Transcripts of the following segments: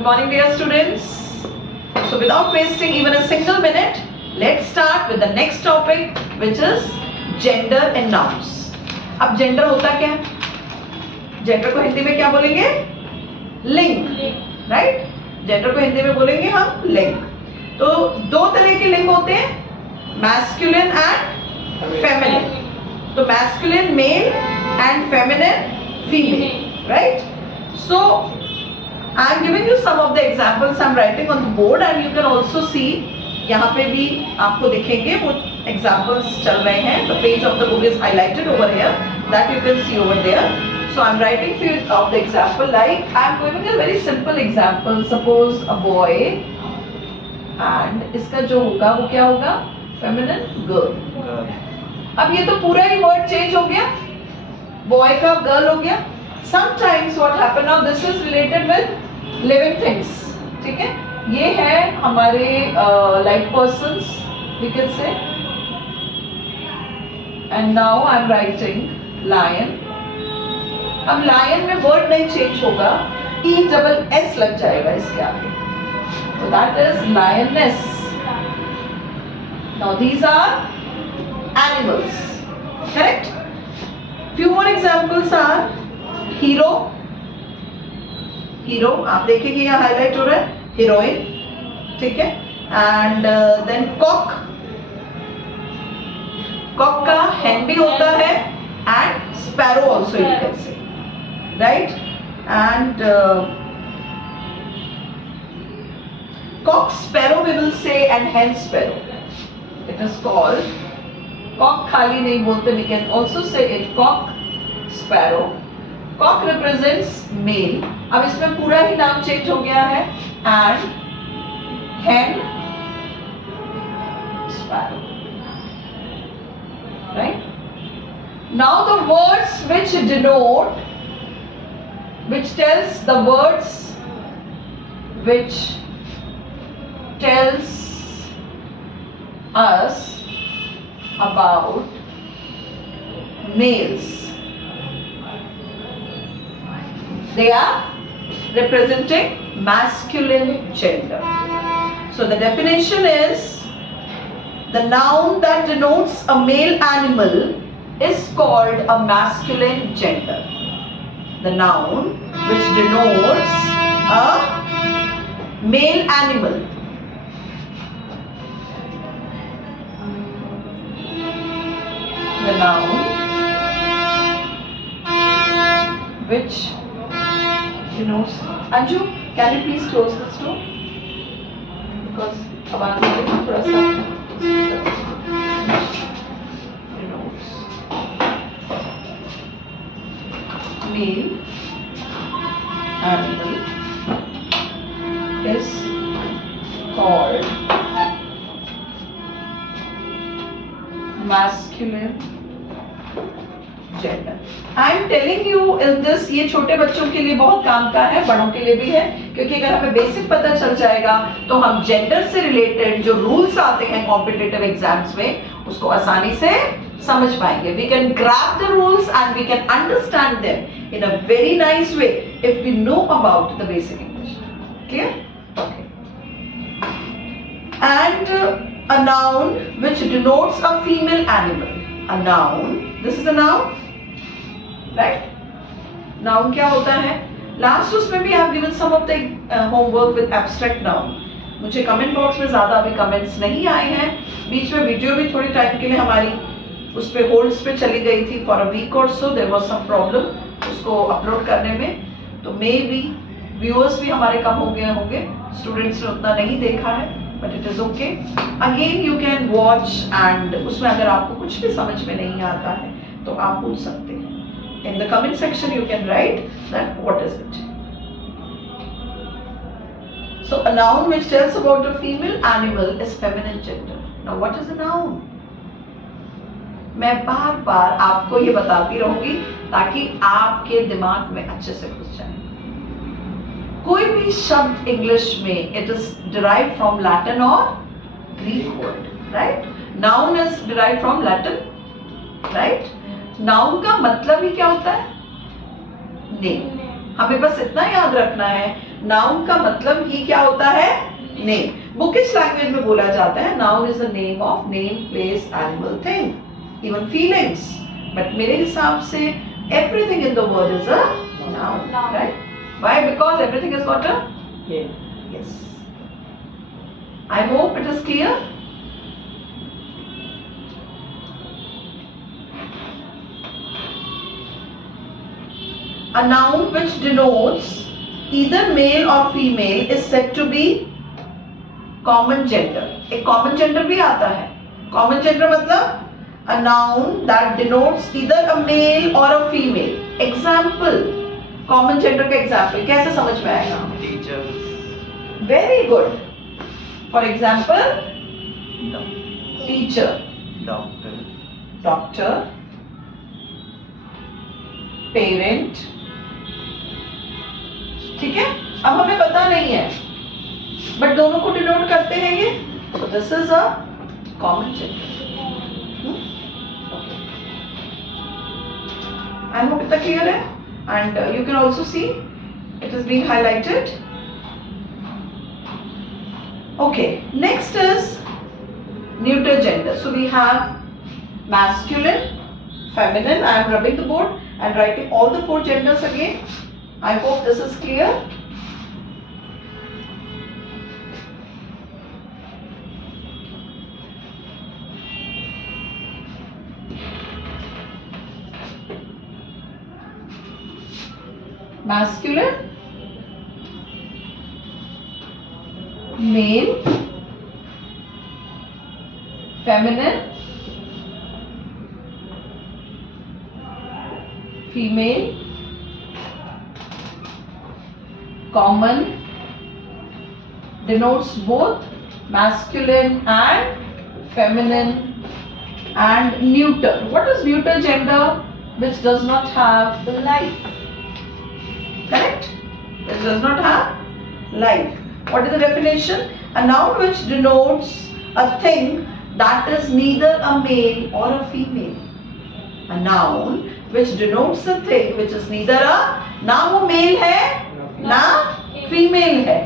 Good morning, dear students. So without wasting even a single minute, let's start with the next topic, which is gender and nouns. अब gender होता क्या है? Gender को हिंदी में क्या बोलेंगे? लिंग, right? Gender को हिंदी में बोलेंगे हम लिंग. तो दो तरह के लिंग होते हैं, masculine and feminine. तो masculine male and feminine female, right? So I am giving you some of the examples I am writing on the board and you can also see, यहाँ पे भी आपको दिखेंगे वो examples चल रहे हैं. The page of the book is highlighted over here, that you can see over there. So I am writing for you of the example, like I am giving a very simple example. Suppose a boy and इसका जो होगा वो क्या होगा? Feminine girl. अब ये तो पूरा ही word change हो गया, boy का girl हो गया. Sometimes what happen now, this is related with living things, ठीक है? ये है हमारे like persons, we can say. And now I am writing lion. अब lion में word नहीं change होगा, E double S लग जाएगा इसके आगे. So that is lioness. Now these are animals, correct? Few more examples are hero, hero आप देखेंगे यहाँ हाईलाइट हो रहा है, हीरोइन, ठीक है? एंड देन कॉक, कॉक का हैंड भी होता है and sparrow also you can say, right? And cock sparrow we will say and hen sparrow, it is called. Cock खाली नहीं बोलते, we can also say it cock sparrow. Cock represents male. अब इसमें पूरा ही नाम चेंज हो गया है and hen sparrow, right? Now the words which denote, which tells the words which tells us about males, they are representing masculine gender. So the definition is the noun that denotes a male animal is called a masculine gender. The noun which denotes a male animal which denotes. Anju, can you please close this door? Because आवाज आ रही है थोड़ा सा. Denotes male animal is called masculine gender. I am telling you in this, ये छोटे बच्चों के लिए बहुत काम का है, बड़ों के लिए भी है, क्योंकि अगर हमें बेसिक पता चल जाएगा तो हम जेंडर से रिलेटेड जो रूल्स आते हैं कॉम्पिटिटिव एग्जाम्स में उसको आसानी से समझ पाएंगे. We can grab the rules and we can understand them in a very nice way if we know about the basic English. Clear? Okay. And a noun which denotes a female animal. A noun, this is a noun, right? Noun क्या होता है? Last उसमें भी I have given some of the homework with abstract noun. मुझे comment box में ज़्यादा अभी comments नहीं आए हैं. बीच में वीडियो भी थोड़ी टाइम के लिए हमारी उस पे होल्ड्स पे चली गई थी फॉर अ वीक और सो. देयर वाज सम प्रॉब्लम उसको अपलोड करने में, तो मे बी व्यूअर्स भी हमारे कम हो गए होंगे, स्टूडेंट्स ने उतना नहीं देखा है, but it is okay. Again you can watch and उसमें अगर आपको कुछ भी समझ में नहीं आता है तो आप पूछ सकते हैं. In the comment section you can write that what is it. So a noun which tells about a female animal is feminine gender. Now what is a noun? मैं बार बार आपको ये बताती रहूंगी ताकि आपके दिमाग में अच्छे से घुस जाए. कोई भी शब्द इंग्लिश में it is derived from Latin or Greek word, right? Noun is derived from Latin, right? Noun का मतलब ही क्या होता है? नेम. हमें बस इतना याद रखना है, नाउन का मतलब ही क्या होता है? नेम। बुकिश लैंग्वेज में बोला जाता है noun is the name of name, place, animal, thing, even feelings. But मेरे हिसाब से everything in the world is a noun, right? Why? Because everything has got a name. Yes. I hope it is clear. A noun which denotes either male or female is said to be common gender. एक common gender भी आता है. Common gender मतलब a noun that denotes either a male or a female. Example, common gender का example कैसे समझ में आएगा? Teachers. Very good. For example, teacher, Doctor. doctor, parent. ठीक है? अब हमें पता नहीं है, बट दोनों को डिनोट करते हैं ये. So this is a common gender. I hope it's clear है, and you can also see it is being highlighted. Okay, next is neuter gender. So we have masculine, feminine. I am rubbing the board and writing all the 4 genders again. I hope this is clear. Masculine, male, feminine, female, common, denotes both masculine and feminine, and neuter. What is neuter gender? Which does not have life. Correct? It does not have life. What is the definition? A noun which denotes a thing that is neither a male or a female. A noun which denotes a thing which is neither a, ना वो male है ना female है.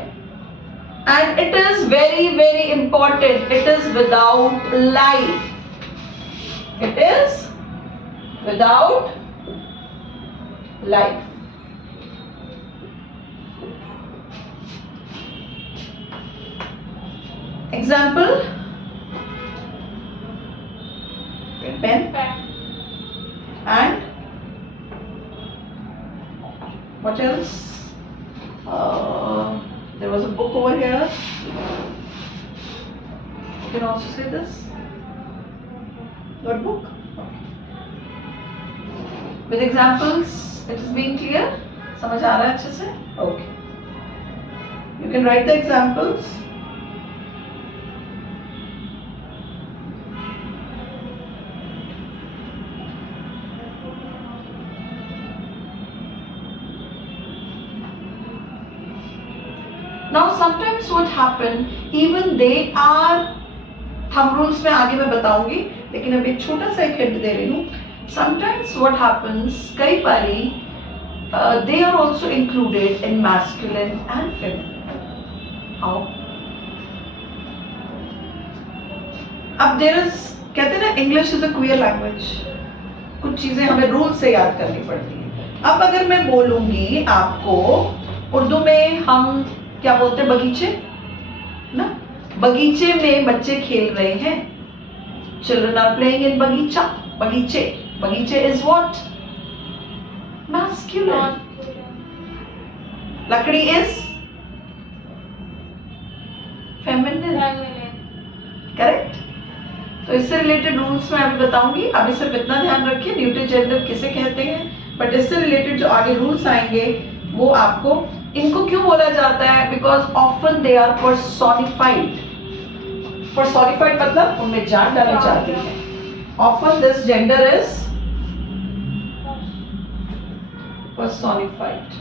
And it is very very important. It is without life. It is without life. Example, pen, and what else? There was a book over here. You can also say this. Notebook. With examples, it is being clear. समझ आ रहा है अच्छे से? Okay. You can write the examples. Now sometimes what happen, even they are thumb rules में आगे मैं बताऊंगी, लेकिन अभी छोटा सा एक hint दे रही हूँ. Sometimes what happens, कई बारी they are also included in masculine and feminine. How? अब there is, कहते हैं ना English is a queer language. कुछ चीजें हमें रूल से याद करनी पड़ती हैं. अब अगर मैं बोलूंगी आपको उर्दू में हम क्या बोलते हैं, बगीचे ना, बगीचे में बच्चे खेल रहे हैं. Children are playing in बगीचा, बगीचे. बगीचे is what? Masculine. लकड़ी is feminine. Correct? तो इससे रिलेटेड रूल्स मैं अभी बताऊंगी. अभी सिर्फ इतना ध्यान रखिए न्यूटर जेंडर किसे कहते हैं, बट इससे रिलेटेड जो आगे रूल्स आएंगे वो आपको, इनको क्यों बोला जाता है, because often they are personified. Personified मतलब उनमें जान डाली जाती है. Often this gender is personified.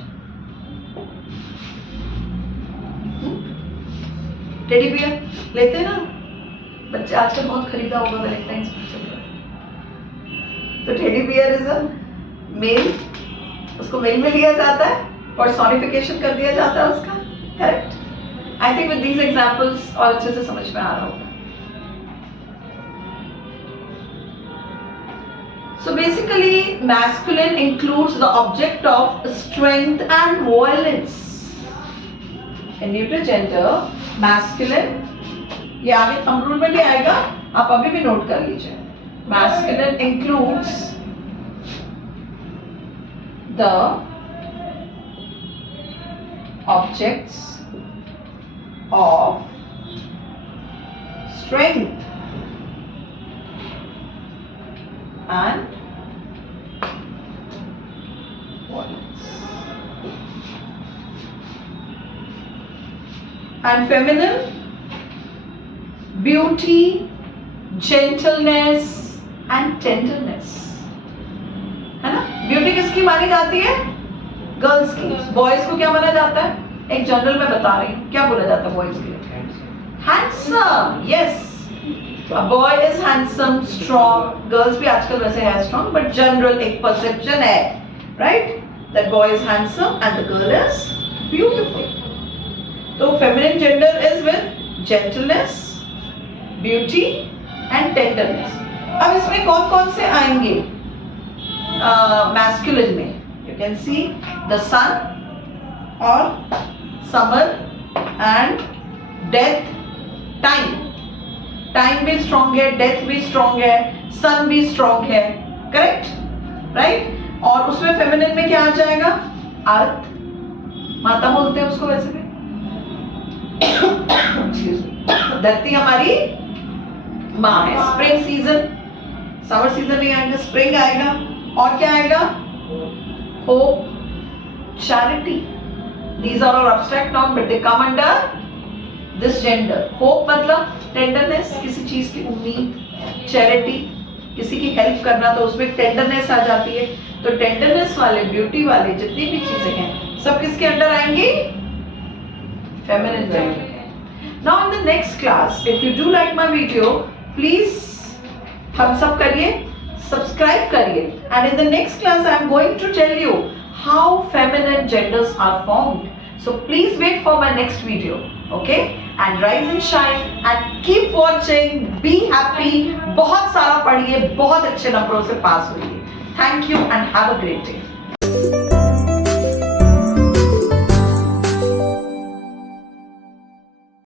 Teddy bear लेते हैं ना बच्चे, आजकल बहुत खरीदा होगा वैलेंटाइन स्पेशल. तो teddy bear is a male, उसको मेल में लिया जाता है, पर्सोनिफिकेशन कर दिया जाता है उसका. Correct? I think with these examples और अच्छे से समझ में आ रहा होगा. So basically, masculine includes the object of strength and violence. In neuter gender, masculine, ये आगे थंब रूल में भी आएगा, आप अभी भी नोट कर लीजिए. Masculine includes the objects of strength and violence. And feminine, beauty, gentleness and tenderness. है ना? ब्यूटी किसकी मानी जाती है? गर्ल्स की. बॉयज को क्या माना जाता है? एक जनरल में बता रही हूँ, क्या बोला जाता है बॉयज के लिए? Handsome. Yes, a boy is handsome, strong. Girls भी आजकल वैसे है strong, but general एक perception है, right? That boy is handsome and the girl is beautiful. तो feminine gender is with gentleness, beauty and tenderness. अब इसमें कौन कौन से आएंगे masculine में? You can see the sun और summer and death, time. Time भी स्ट्रॉन्ग है, डेथ भी स्ट्रॉन्ग है, सन भी स्ट्रॉन्ग है, करेक्ट? राइट? और उसमें फेमिनिन में क्या आ जाएगा? अर्थ, माता बोलते हैं उसको वैसे भी. धरती हमारी माँ है. स्प्रिंग सीजन, समर सीजन नहीं आएगा, स्प्रिंग आएगा. और क्या आएगा? Hope, charity. These are all abstract nouns, but they come under this gender. Hope मतलब टेंडरनेस, किसी चीज की उम्मीद. चैरिटी, किसी की हेल्प करना, तो उसमें टेंडरनेस आ जाती है. तो टेंडरनेस वाले, ब्यूटी वाले जितनी भी चीजें हैं, सब किसके अंडर आएंगी? Feminine gender. Now in the next class, if you do like my video, please thumbs up करिए, सब्सक्राइब करिए. And in the next class I am going to tell you how feminine genders are formed. So please wait for my next video, okay? And rise and shine and keep watching. Be happy. बहुत सारा पढ़िए, बहुत अच्छे नंबरों से पास होइए. Thank you and have a great day.